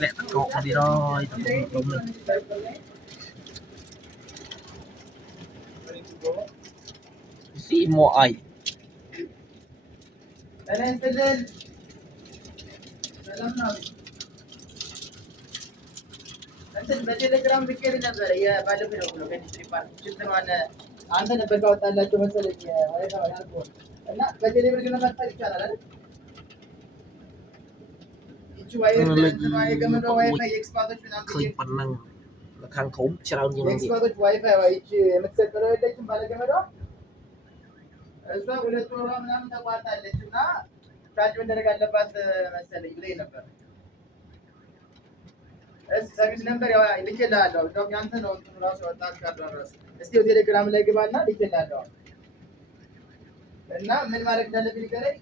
lẹ tắc cọ đi rồi tụi mình đúng lên si mo ai በቴሌግራም ልኬልህ ነበር የባለፈው ነው ብሎ ከኢንዱስትሪ ፓርክ ችግሯን አንተ ነበር ካወጣላቸው መሰለኝ እና በቴሌብር ግን መጣ ይቻላል አይደል? ይቺ ዋይፋይ ኤክስፓርቶች ምናምን ክሊፕ ነን ለካን ኮም ችራው ነው ኤክስፓርቶች ዋይፋይ ይቺ የምትሰጠው የለችም ባለገመዷ እሷ ሁለት ወሯ ምናምን ተቋርጣለች እና ቻርጅ መደረግ አለባት መሰለኝ ብለኝ ነበር። ሰርቪስ ነበር ያው ልኬልሃለሁ። እንደውም ያንተ ነው እንትኑ ራሱ ወጣት ካደረስ እስቲ ቴሌግራም ላይ ግባና ልኬልሃለሁ እና ምን ማድረግ እንዳለብኝ ንገረኝ።